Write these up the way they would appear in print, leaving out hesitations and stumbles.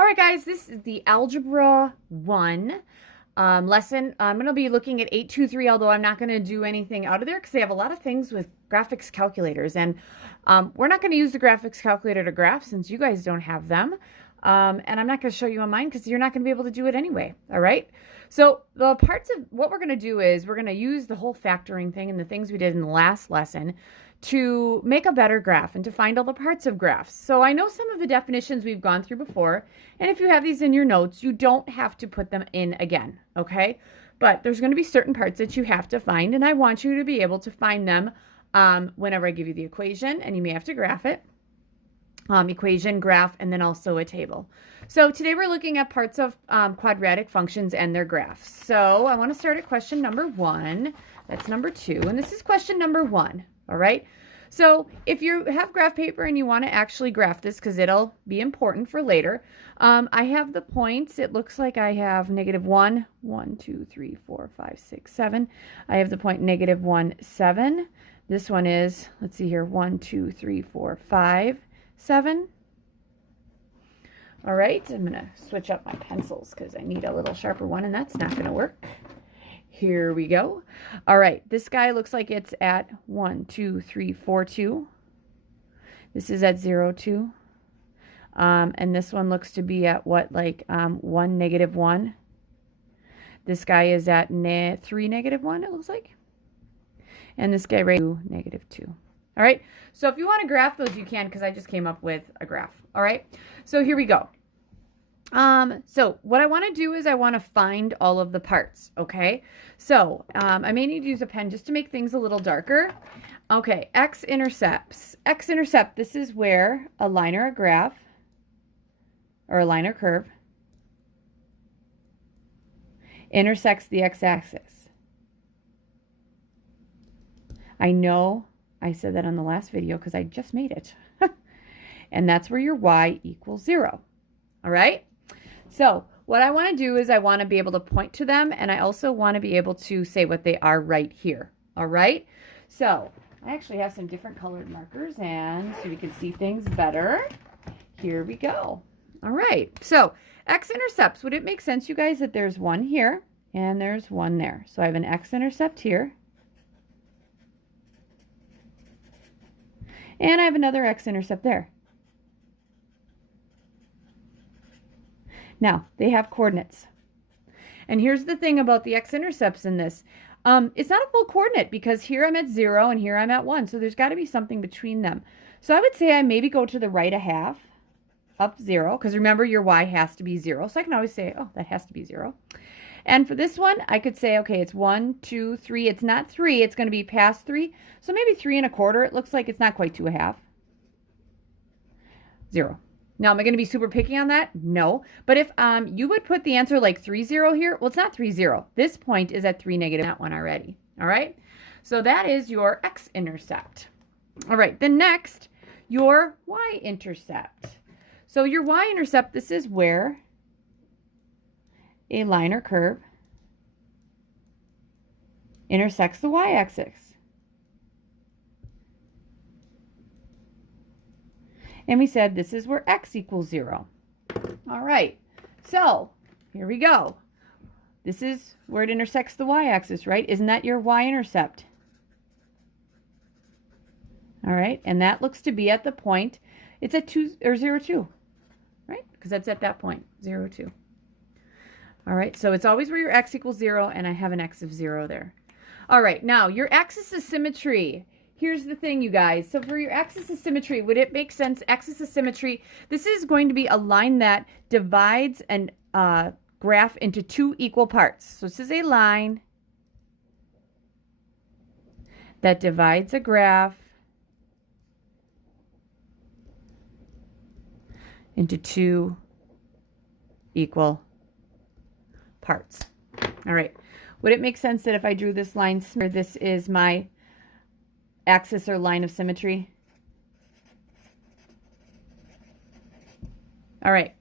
All right, guys, this is the Algebra 1 lesson. I'm going to be looking at 823, although I'm not going to do anything out of there because they have a lot of things with graphics calculators. And we're not going to use the graphics calculator to graph since you guys don't have them. And I'm not going to show you on mine because you're not going to be able to do it anyway. All right. So the parts of what we're going to do is we're going to use the whole factoring thing and the things we did in the last lesson to make a better graph and to find all the parts of graphs. So I know some of the definitions we've gone through before, and if you have these in your notes, you don't have to put them in again, okay? But there's going to be certain parts that you have to find, and I want you to be able to find them whenever I give you the equation, and you may have to graph it. Equation, graph, and then also a table. So today we're looking at parts of quadratic functions and their graphs. So I want to start at question number 1. That's number 2, and this is question number 1. All right. So if you have graph paper and you want to actually graph this because it'll be important for later, I have the points. It looks like I have -1, 1, 2, 3, 4, 5, 6, 7. I have the point -1, 7. This one is, let's see here, 1, 2, 3, 4, 5, 7. All right. I'm going to switch up my pencils because I need a little sharper one, and that's not going to work. Here we go. All right, this guy looks like it's at 1, 2, 3, 4, 2. This is at 0, 2. And this one looks to be at what, like 1, -1. This guy is at 3, -1, it looks like. And this guy right 2, -2. All right, so if you want to graph those, you can, because I just came up with a graph. All right, so here we go. So what I want to do is I want to find all of the parts, okay? So, I may need to use a pen just to make things a little darker. Okay, x-intercepts. X-intercept, this is where a line or a graph, or a line or curve, intersects the x-axis. I know I said that on the last video because I just made it. And that's where your y equals 0, all right? So what I want to do is I want to be able to point to them, and I also want to be able to say what they are right here. All right. So I actually have some different colored markers, and so we can see things better. Here we go. All right. So x-intercepts, would it make sense, you guys, that there's one here and there's one there? So I have an x-intercept here. And I have another x-intercept there. Now, they have coordinates. And here's the thing about the x-intercepts in this. It's not a full coordinate because here I'm at 0 and here I'm at 1. So there's got to be something between them. So I would say I maybe go to the right a half, up 0, because remember your y has to be 0. So I can always say, oh, that has to be 0. And for this one, I could say, okay, it's 1, 2, 3. It's not 3. It's going to be past 3. So maybe 3 1/4. It looks like it's not quite 2 1/2. 0. Now, am I going to be super picky on that? No. But if you would put the answer like 3, 0 here, well, it's not 3, 0. This point is at 3, - that one already. All right? So that is your x-intercept. All right. Then next, your y-intercept. So your y-intercept, this is where a line or curve intersects the y-axis. And we said this is where x equals 0. All right, so here we go. This is where it intersects the y-axis, right? Isn't that your y-intercept? All right, and that looks to be at the point, it's at 2 or 0, 2, right? Because that's at that point, 0, 2. All right, so it's always where your x equals 0, and I have an x of 0 there. All right, now your axis of symmetry. Here's the thing, you guys. So for your axis of symmetry, would it make sense? Axis of symmetry, this is going to be a line that divides an graph into 2 equal parts. So this is a line that divides a graph into 2 equal parts. All right. Would it make sense that if I drew this line, this is my axis or line of symmetry? All right.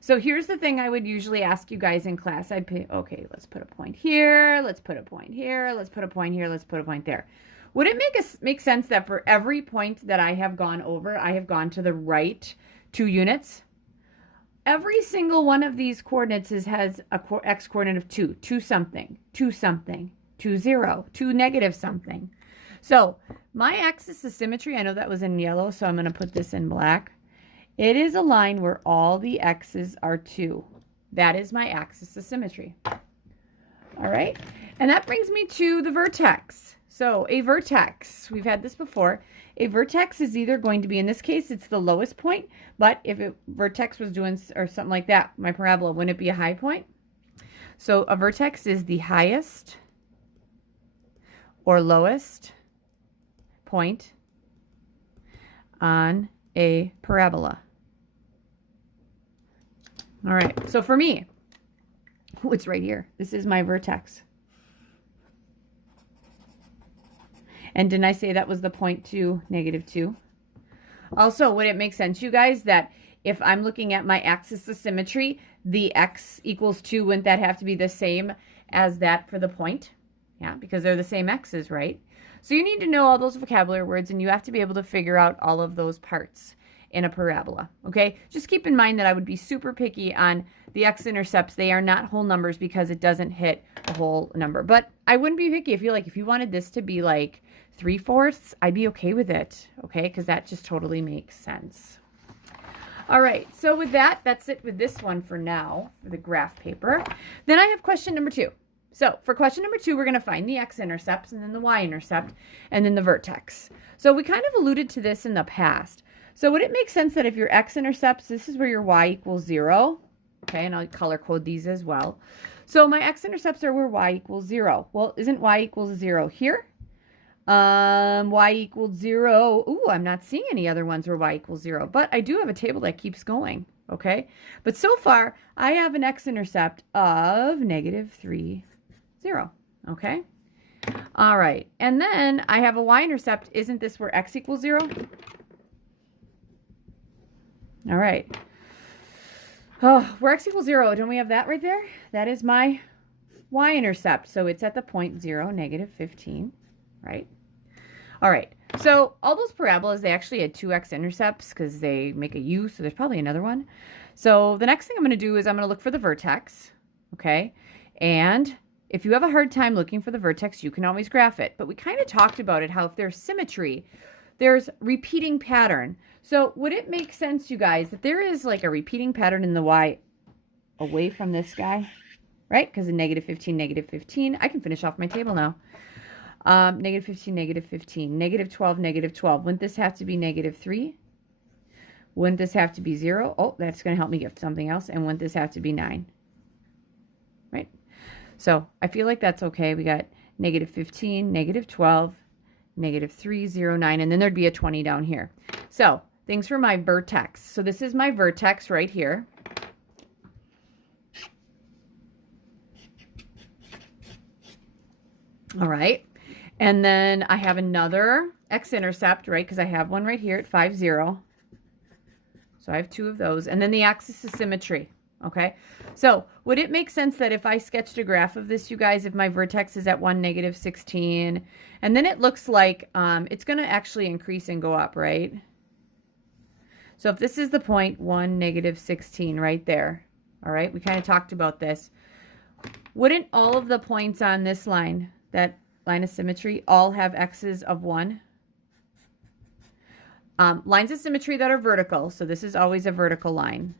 So here's the thing I would usually ask you guys in class. I'd pay, okay, let's put a point here. Let's put a point here. Let's put a point here. Let's put a point there. Would it make sense that for every point that I have gone over, I have gone to the right 2 units? every single one of these coordinates has a x coordinate of 2, 2 something, 2 something, 2 0, 2 negative something. So my axis of symmetry, I know that was in yellow, so I'm going to put this in black. It is a line where all the x's are 2. That is my axis of symmetry. All right, and that brings me to the vertex. So a vertex, we've had this before. A vertex is either going to be, in this case, it's the lowest point, but if a vertex was doing, or something like that, my parabola, wouldn't it be a high point? So a vertex is the highest or lowest point on a parabola. All right, so for me, it's right here. This is my vertex. And didn't I say that was the point to -2? Also, would it make sense, you guys, that if I'm looking at my axis of symmetry, the x equals 2, wouldn't that have to be the same as that for the point? Yeah, because they're the same x's, right? So you need to know all those vocabulary words, and you have to be able to figure out all of those parts in a parabola, okay? Just keep in mind that I would be super picky on the x-intercepts. They are not whole numbers because it doesn't hit a whole number. But I wouldn't be picky if you wanted this to be like 3/4, I'd be okay with it, okay? Because that just totally makes sense. All right, so with that, that's it with this one for now, for the graph paper. Then I have question number 2. So for question number 2, we're going to find the x-intercepts, and then the y-intercept, and then the vertex. So we kind of alluded to this in the past. So would it make sense that if your x-intercepts, this is where your y equals 0, okay, and I'll color code these as well. So my x-intercepts are where y equals 0. Well, isn't y equals 0 here? Y equals 0. Ooh, I'm not seeing any other ones where y equals 0, but I do have a table that keeps going, okay? But so far, I have an x-intercept of -3, 0, okay? All right, and then I have a y-intercept. Isn't this where x equals 0? All right. Oh, where x equals 0, don't we have that right there? That is my y-intercept. So it's at the point 0, -15, right? All right. So all those parabolas, they actually had 2 x-intercepts because they make a u, so there's probably another one. So the next thing I'm going to do is I'm going to look for the vertex, okay? And if you have a hard time looking for the vertex, you can always graph it. But we kind of talked about it, how if there's symmetry, there's repeating pattern. So would it make sense, you guys, that there is like a repeating pattern in the y away from this guy, right? Because of -15, -15. I can finish off my table now. -15, -15, -12, -12. Wouldn't this have to be -3? Wouldn't this have to be 0? Oh, that's going to help me get something else. And wouldn't this have to be 9? Right? So I feel like that's okay. We got -15, -12, -3, 0, 9, and then there'd be a 20 down here. So things for my vertex. So this is my vertex right here. All right. And then I have another x-intercept, right? Because I have one right here at 5, 0. So I have 2 of those. And then the axis of symmetry. Okay. So would it make sense that if I sketched a graph of this, you guys, if my vertex is at 1, -16, and then it looks like it's going to actually increase and go up, right? So if this is the point 1, -16 right there, all right, we kind of talked about this. Wouldn't all of the points on this line, that line of symmetry, all have x's of 1? Lines of symmetry that are vertical, so this is always a vertical line.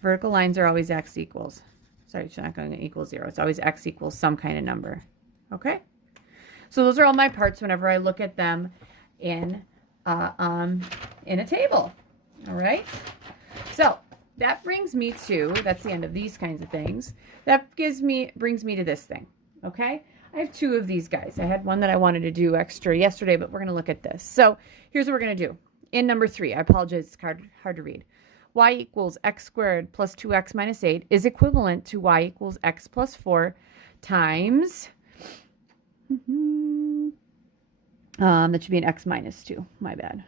Vertical lines are always x equals. Sorry, it's not going to equal 0. It's always x equals some kind of number. Okay? So those are all my parts whenever I look at them in a table. All right? So that brings me to, that's the end of these kinds of things. That brings me to this thing. Okay? I have 2 of these guys. I had one that I wanted to do extra yesterday, but we're going to look at this. So here's what we're going to do. In number 3, I apologize, it's hard to read. Y equals x squared plus 2x minus 8 is equivalent to y equals x plus 4 times, that should be an x minus 2, my bad.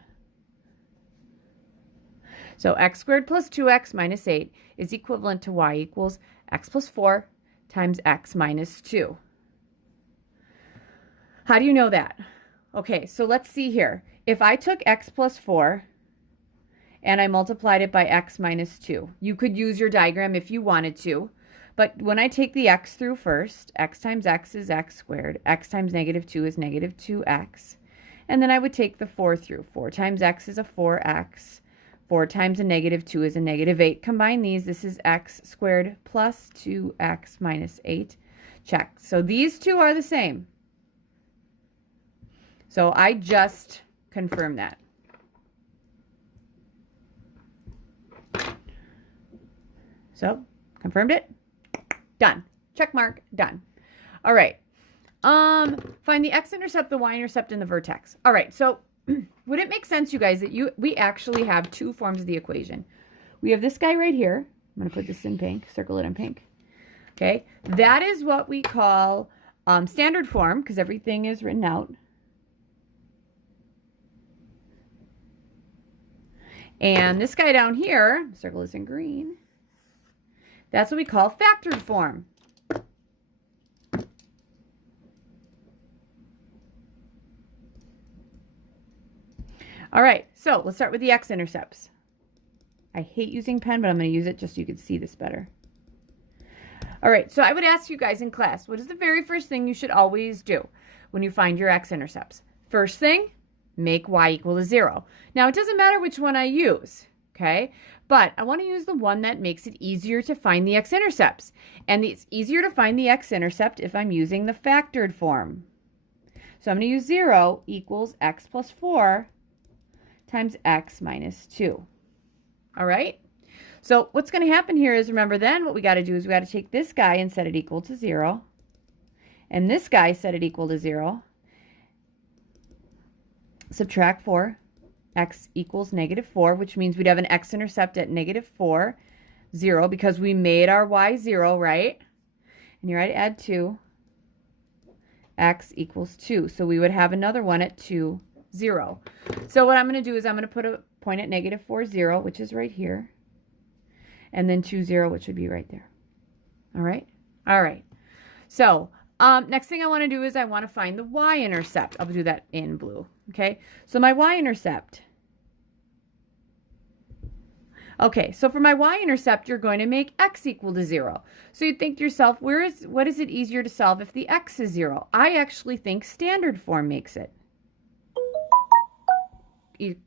So x squared plus 2x minus 8 is equivalent to y equals x plus 4 times x minus 2. How do you know that? Okay, so let's see here. If I took x plus 4 and I multiplied it by x minus 2. You could use your diagram if you wanted to, but when I take the x through first, x times x is x squared, x times negative 2 is negative 2x, and then I would take the 4 through. 4 times x is a 4x, 4 times a negative 2 is a negative 8. Combine these, this is x squared plus 2x minus 8. Check. So these two are the same. So I just confirmed that. So, confirmed it. Done. Check mark. Done. All right. Find the x-intercept, the y-intercept, and the vertex. All right. So, would it make sense, you guys, that we actually have two forms of the equation? We have this guy right here. I'm going to put this in pink. Circle it in pink. Okay. That is what we call standard form, because everything is written out. And this guy down here, circle is in green. That's what we call factored form. All right, so let's start with the x-intercepts. I hate using pen, but I'm going to use it just so you can see this better. All right, so I would ask you guys in class, what is the very first thing you should always do when you find your x-intercepts? First thing, make y equal to 0. Now, it doesn't matter which one I use, okay? But I want to use the one that makes it easier to find the x-intercepts. And it's easier to find the x-intercept if I'm using the factored form. So I'm going to use 0 equals x plus 4 times x minus 2. All right? So what's going to happen here is, remember then, what we got to do is we got to take this guy and set it equal to 0. And this guy set it equal to 0. Subtract 4. X equals negative 4, which means we'd have an x-intercept at negative 4, 0, because we made our y 0, right? And here I'd add 2. X equals 2. So we would have another one at 2, 0. So what I'm going to do is I'm going to put a point at negative 4, 0, which is right here. And then 2, 0, which would be right there. All right? All right. So next thing I want to do is I want to find the y-intercept. I'll do that in blue. Okay? So my y-intercept. Okay, so for my y-intercept, you're going to make x equal to 0. So you'd think to yourself, what is it easier to solve if the x is 0? I actually think standard form makes it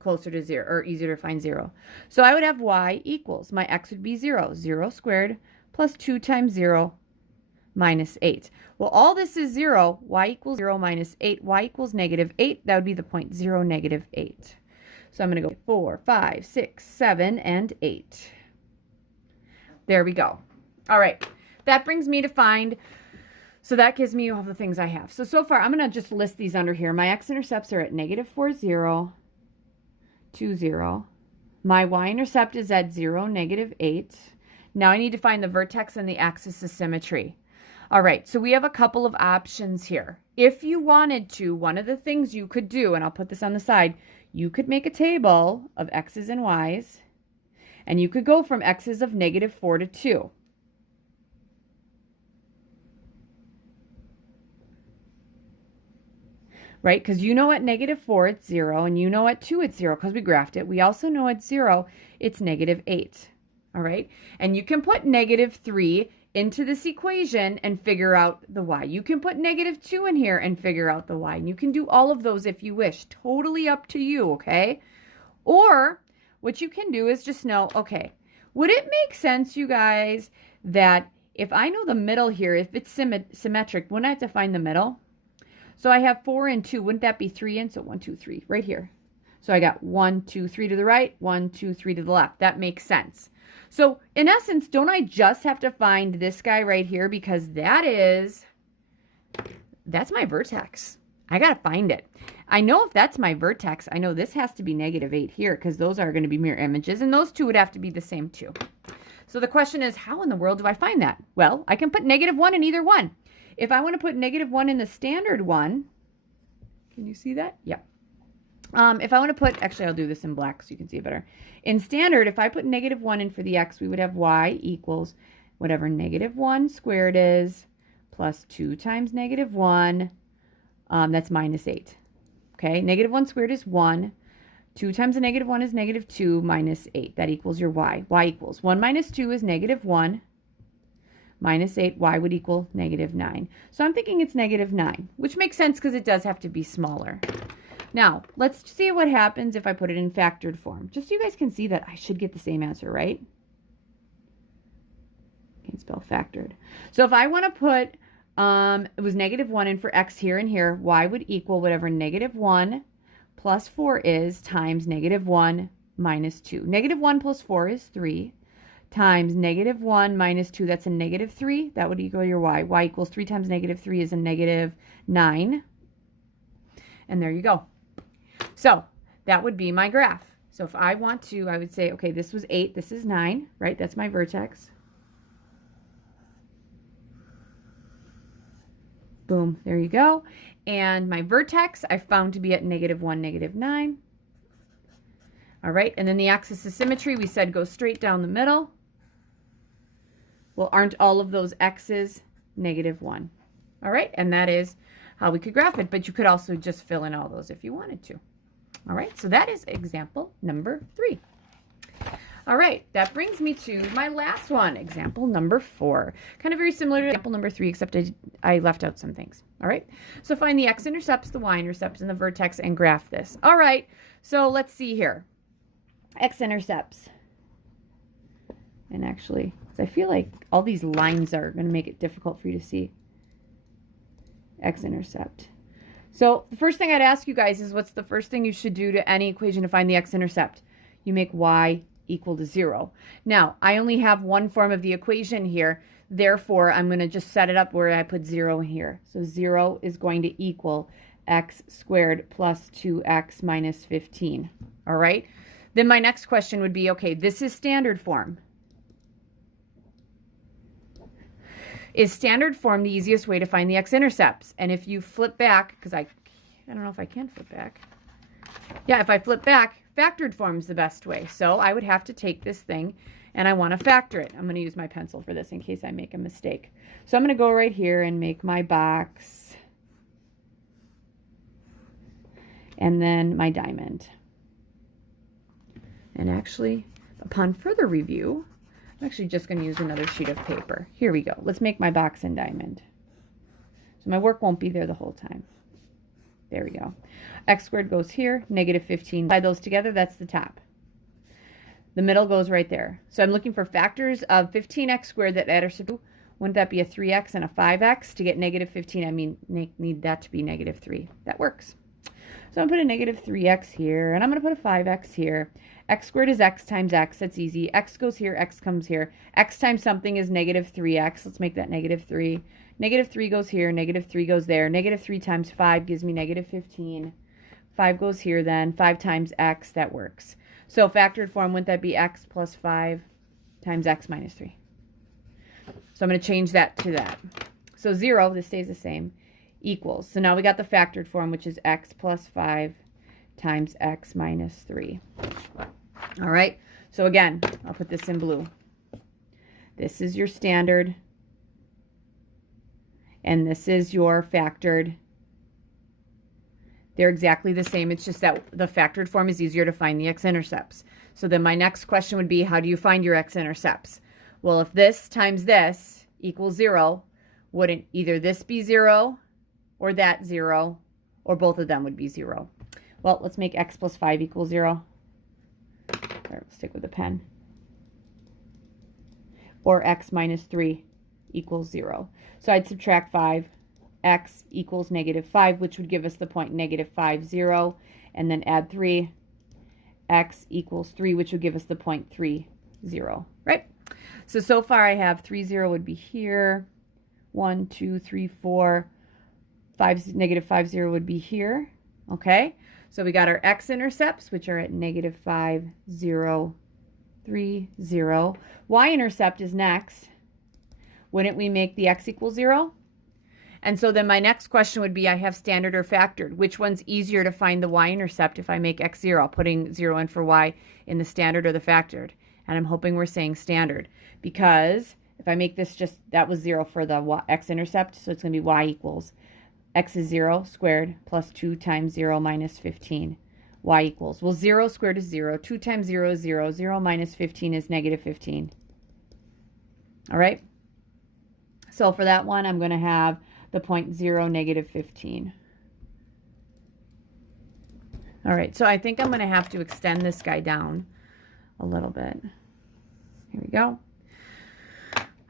closer to 0, or easier to find 0. So I would have y equals, my x would be 0. 0 squared plus 2 times 0 minus 8. Well, all this is 0. Y equals 0 minus 8. Y equals negative 8. That would be the point 0, negative 8. So I'm going to go 4, 5, 6, 7, and 8. There we go. All right. That brings me to find, so that gives me all the things I have. So far, I'm going to just list these under here. My x-intercepts are at negative 4, 0, 2, 0. My y-intercept is at 0, negative 8. Now I need to find the vertex and the axis of symmetry. All right, so we have a couple of options here. If you wanted to, one of the things you could do, and I'll put this on the side, you could make a table of x's and y's, and you could go from x's of negative 4 to 2. Right, because you know at negative 4 it's 0, and you know at 2 it's 0 because we graphed it. We also know at 0 it's negative 8. All right, and you can put negative 3 into this equation and figure out the y. You can put negative 2 in here and figure out the y. And you can do all of those if you wish. Totally up to you, okay? Or what you can do is just know, okay, would it make sense, you guys, that if I know the middle here, if it's symmetric, wouldn't I have to find the middle? So I have 4 and 2. Wouldn't that be 3 and? So 1, 2, 3 right here. So I got 1, 2, 3 to the right, 1, 2, 3 to the left. That makes sense. So in essence, don't I just have to find this guy right here, because that's my vertex. I got to find it. I know if that's my vertex, I know this has to be negative 8 here, because those are going to be mirror images, and those two would have to be the same too. So the question is, how in the world do I find that? Well, I can put negative 1 in either one. If I want to put negative 1 in the standard one, can you see that? Yeah. If I want to put, actually I'll do this in black so you can see it better. In standard, if I put negative 1 in for the x, we would have y equals whatever negative 1 squared is plus 2 times negative 1, that's minus 8. Okay, negative 1 squared is 1. 2 times a negative 1 is negative 2 minus 8. That equals your y. Y equals 1 minus 2 is negative 1 minus 8. Y would equal negative 9. So I'm thinking it's negative 9, which makes sense because it does have to be smaller. Now, let's see what happens if I put it in factored form. Just so you guys can see that I should get the same answer, right? Can't spell factored. So if I want to put, it was negative 1 in for x here and here, y would equal whatever negative 1 plus 4 is times negative 1 minus 2. Negative 1 plus 4 is 3 times negative 1 minus 2. That's a negative 3. That would equal your y. Y equals 3 times negative 3 is a negative 9. And there you go. So that would be my graph. So if I want to, I would say, okay, this was 8. This is 9, right? That's my vertex. Boom, there you go. And my vertex I found to be at negative 1, negative 9. All right, and then the axis of symmetry, we said go straight down the middle. Well, aren't all of those x's negative 1? All right, and that is how we could graph it, but you could also just fill in all those if you wanted to. All right, so that is example number 3. All right, that brings me to my last one, example number 4. Kind of very similar to example number 3, except I left out some things. All right, so find the x-intercepts, the y-intercepts, and the vertex and graph this. All right, so let's see here. X-intercepts. And actually, I feel like all these lines are going to make it difficult for you to see. X-intercept. So the first thing I'd ask you guys is what's the first thing you should do to any equation to find the x-intercept? You make y equal to 0. Now, I only have one form of the equation here. Therefore, I'm going to just set it up where I put 0 here. So 0 is going to equal x squared plus 2x minus 15. All right? Then my next question would be, okay, this is standard form. Is standard form the easiest way to find the x-intercepts? And if you flip back, because I don't know if I can flip back. Yeah, if I flip back, factored form is the best way. So I would have to take this thing and I want to factor it. I'm going to use my pencil for this in case I make a mistake. So I'm going to go right here and make my box. And then my diamond. And actually, upon further review, I'm actually just going to use another sheet of paper. Here we go. Let's make my box and diamond. So my work won't be there the whole time. There we go. X squared goes here, negative 15. Add those together, that's the top. The middle goes right there. So I'm looking for factors of 15x squared that add or subtract. Wouldn't that be a 3x and a 5x? To get negative 15, I mean, need that to be negative 3. That works. So I'm going to put a negative 3x here, and I'm going to put a 5x here. X squared is x times x. That's easy. X goes here, x comes here. X times something is negative 3x. Let's make that negative 3. Negative 3 goes here, negative 3 goes there. Negative 3 times 5 gives me negative 15. 5 goes here then. 5 times x, that works. So factored form, wouldn't that be x plus 5 times x minus 3? So I'm going to change that to that. So 0, this stays the same, equals. So now we got the factored form, which is x plus 5 times x minus 3. All right, so again, I'll put this in blue. This is your standard, and this is your factored. They're exactly the same. It's just that the factored form is easier to find the x-intercepts. So then my next question would be, how do you find your x-intercepts? Well, if this times this equals 0, wouldn't either this be 0 or that 0, or both of them would be 0? Well, let's make x plus 5 equal 0. Or stick with a pen. Or x minus 3 equals 0. So I'd subtract 5. X equals negative 5, which would give us the point negative 5, 0. And then add 3. X equals 3, which would give us the point 3, 0. Right? So far I have 3, 0 would be here. 1, 2, 3, 4. Negative 5, 0 would be here. Okay? So we got our x-intercepts, which are at negative 5, 0, 3, 0. Y-intercept is next. Wouldn't we make the x equal 0? And so then my next question would be, I have standard or factored. Which one's easier to find the y-intercept if I make x 0? Putting 0 in for y in the standard or the factored. And I'm hoping we're saying standard. Because if I make this just, that was 0 for the x-intercept, so it's going to be y equals x is 0 squared plus 2 times 0 minus 15. y equals. Well, 0 squared is 0. 2 times 0 is 0. 0 minus 15 is negative 15. All right? So for that one, I'm going to have the point 0, negative 15. All right, so I think I'm going to have to extend this guy down a little bit. Here we go.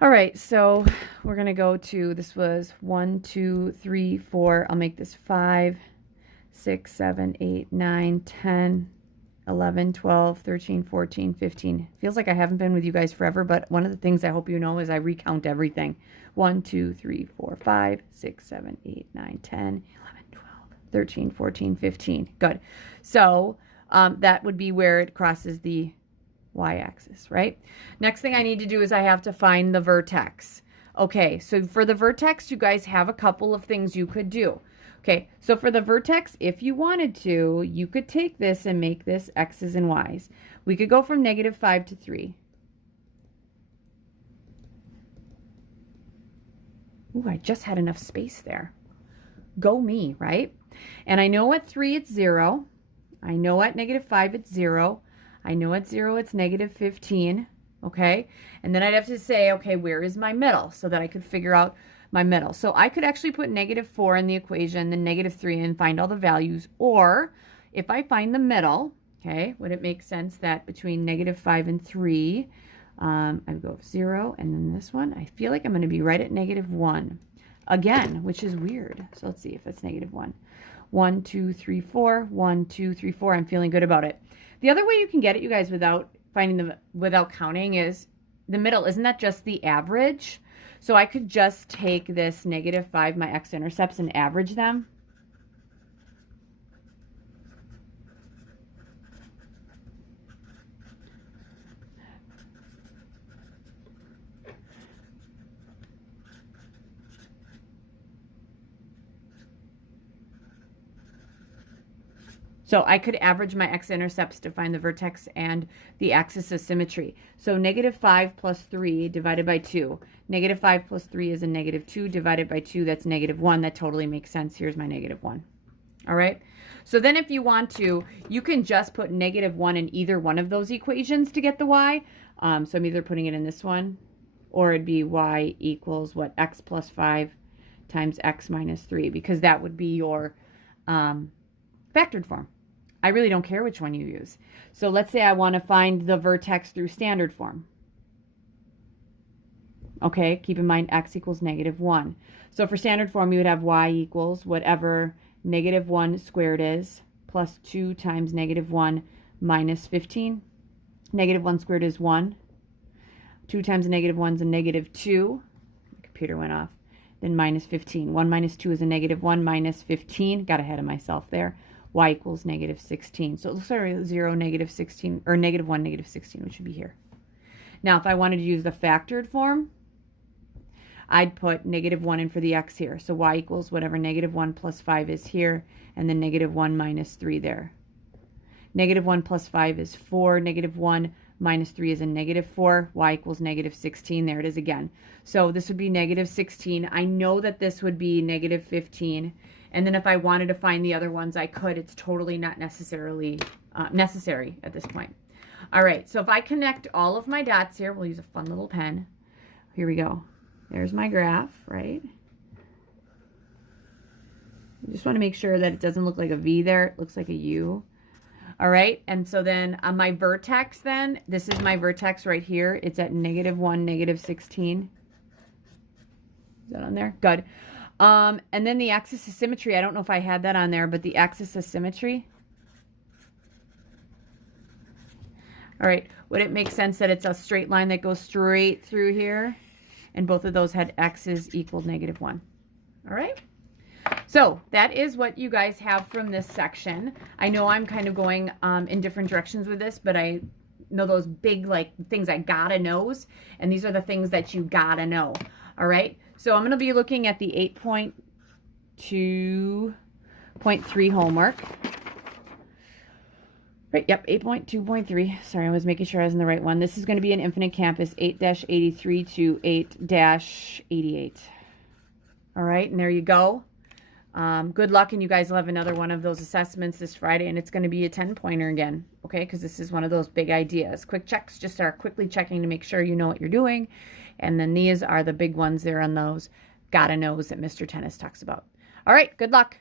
All right, so we're going to go to, this was 1, 2, 3, 4. I'll make this 5, 6, 7, 8, 9, 10, 11, 12, 13, 14, 15. Feels like I haven't been with you guys forever, but one of the things I hope you know is I recount everything. 1, 2, 3, 4, 5, 6, 7, 8, 9, 10, 11, 12, 13, 14, 15. Good. So that would be where it crosses the y-axis, right? Next thing I need to do is I have to find the vertex. Okay, so for the vertex, you guys have a couple of things you could do. Okay, so for the vertex, if you wanted to, you could take this and make this x's and y's. We could go from negative 5 to 3. Ooh, I just had enough space there. Go me, right? And I know at 3 it's 0. I know at negative 5 it's 0. I know at 0 it's negative 15. Okay, and then I'd have to say, okay, where is my middle, so that I could figure out my middle. So I could actually put negative 4 in the equation, then negative 3, and find all the values. Or if I find the middle, okay, would it make sense that between negative 5 and 3, I would go 0, and then this one, I feel like I'm going to be right at negative 1 again, which is weird. So let's see if that's negative 1. 1, 2, 3, 4. 1, 2, 3, 4. I'm feeling good about it. The other way you can get it, you guys, without without counting is the middle. Isn't that just the average? So I could just take this negative 5, my x-intercepts, and average them. So I could average my x-intercepts to find the vertex and the axis of symmetry. So negative 5 plus 3 divided by 2. Negative 5 plus 3 is a negative 2 divided by 2. That's negative 1. That totally makes sense. Here's my negative 1. All right. So then if you want to, you can just put negative 1 in either one of those equations to get the y. So I'm either putting it in this one, or it'd be y equals what? X plus 5 times x minus 3, because that would be your factored form. I really don't care which one you use. So let's say I want to find the vertex through standard form. Okay, keep in mind x equals negative 1. So for standard form, you would have y equals whatever negative 1 squared is, plus 2 times negative 1 minus 15. Negative 1 squared is 1. 2 times negative 1 is a negative 2. The computer went off. Then minus 15. 1 minus 2 is a negative 1 minus 15. Got ahead of myself there. Y equals negative 16. So it looks like 0, negative 16, or negative 1, negative 16, which should be here. Now, if I wanted to use the factored form, I'd put negative 1 in for the x here. So y equals whatever negative 1 plus 5 is here, and then negative 1 minus 3 there. Negative 1 plus 5 is 4. Negative 1 minus 3 is a negative 4. Y equals negative 16. There it is again. So this would be negative 16. I know that this would be negative 15. And then if I wanted to find the other ones, I could. It's totally not necessarily necessary at this point. All right, so if I connect all of my dots here, we'll use a fun little pen. Here we go. There's my graph, right? I just want to make sure that it doesn't look like a V there. It looks like a U. All right, and so then on my vertex then, this is my vertex right here. It's at negative 1, negative 16. Is that on there? Good. And then the axis of symmetry, I don't know if I had that on there, but the axis of symmetry. All right, would it make sense that it's a straight line that goes straight through here? And both of those had x's equaled negative 1. All right. So that is what you guys have from this section. I know I'm kind of going in different directions with this, but I know those big like things I gotta knows, and these are the things that you gotta know. All right. So I'm going to be looking at the 8.2.3 homework. Right, yep, 8.2.3. Sorry, I was making sure I was in the right one. This is going to be an Infinite Campus 8-83 to 8-88. All right, and there you go. Good luck, and you guys will have another one of those assessments this Friday, and it's going to be a 10-pointer again, okay? Because this is one of those big ideas. Quick checks just are quickly checking to make sure you know what you're doing. And then these are the big ones there on those gotta knows that Mr. Tennis talks about. All right, good luck.